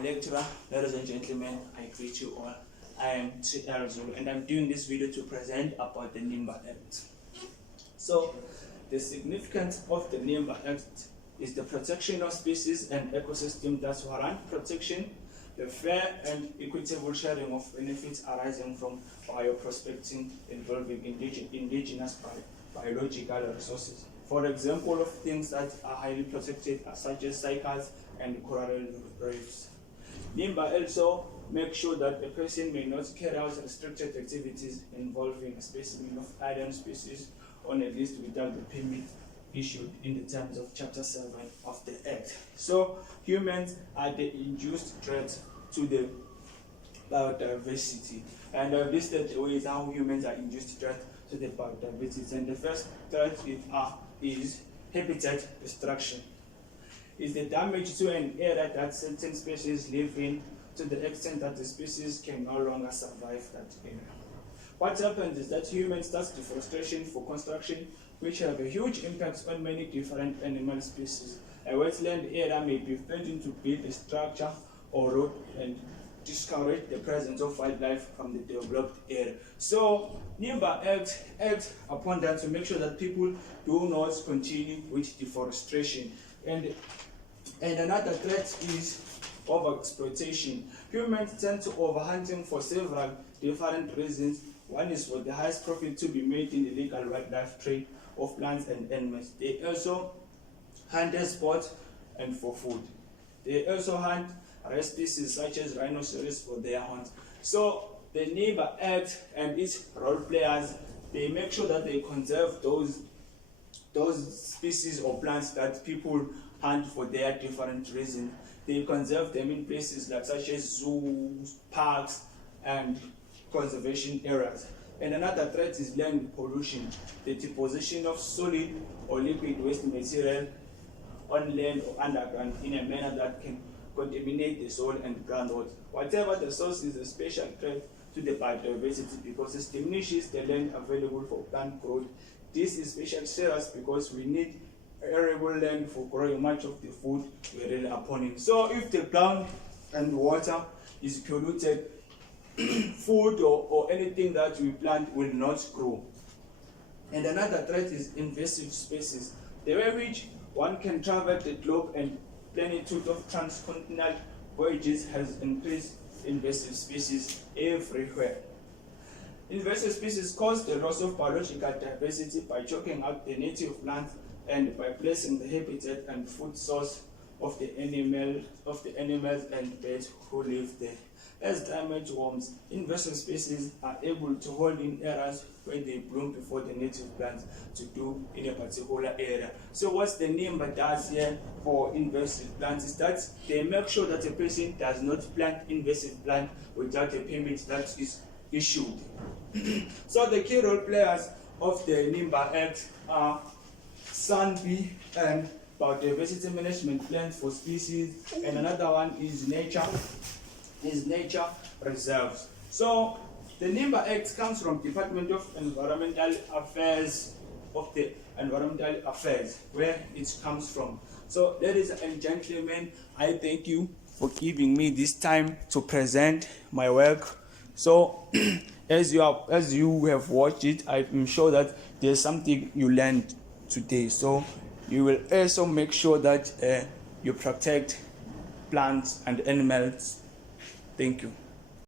lecturer. Ladies and gentlemen, I greet you all. I am T.R. Zulu and I'm doing this video to present about the NIMBA Act. So, the significance of the NIMBA Act is the protection of species and ecosystem that warrant protection, the fair and equitable sharing of benefits arising from bioprospecting involving indigenous biological resources. For example, of things that are highly protected are such as cycads and coral reefs. NIMBA also makes sure that a person may not carry out restricted activities involving a specimen of alien species on a list without the permit issued in the terms of Chapter 7 of the Act. So, humans are the induced threat to the biodiversity. And listed the ways how humans are induced threat to the biodiversity. And the first threat is habitat destruction. Is the damage to an area that certain species live in to the extent that the species can no longer survive that area. What happens is that humans start deforestation for construction, which have a huge impact on many different animal species. A wetland area may be fed to build a structure or road and discourage the presence of wildlife from the developed area. So, NIMBA acts upon that to make sure that people do not continue with deforestation. And another threat is overexploitation. Humans tend to overhunting for several different reasons. One is for the highest profit to be made in the illegal wildlife trade of plants and animals. They also hunt as sport and for food. They also hunt rare species such as rhinoceros for their hunt. So the NIMBA Act and its role players, they make sure that they conserve those species or plants that people hunt for their different reasons. They conserve them in places like such as zoos, parks, and conservation areas. And another threat is land pollution, the deposition of solid or liquid waste material on land or underground in a manner that can contaminate the soil and groundwater. Whatever the source is a special threat to the biodiversity because it diminishes the land available for plant growth. This is especially serious because we need arable land for growing much of the food we rely upon it. So if the ground and water is polluted, food or anything that we plant will not grow. And another threat is invasive species. The way which one can travel the globe and plenitude of transcontinental voyages has increased invasive species everywhere. Invasive species cause the loss of biological diversity by choking out the native plants and by placing the habitat and food source of the animals and birds who live there. As climate warms, invasive species are able to hold in areas where they bloom before the native plants to do in a particular area. So what the NIMBA does here for invasive plants is that they make sure that a person does not plant invasive plant without a permit that is issued. So the key role players of the NIMBA Act are SANBI and biodiversity management plans for species, and another one is nature reserves. So the NIMBA Act comes from Department of Environmental Affairs where it comes from. So ladies and gentlemen, I thank you for giving me this time to present my work. So as you have watched it, I'm sure that there's something you learned today. So you will also make sure that you protect plants and animals. Thank you.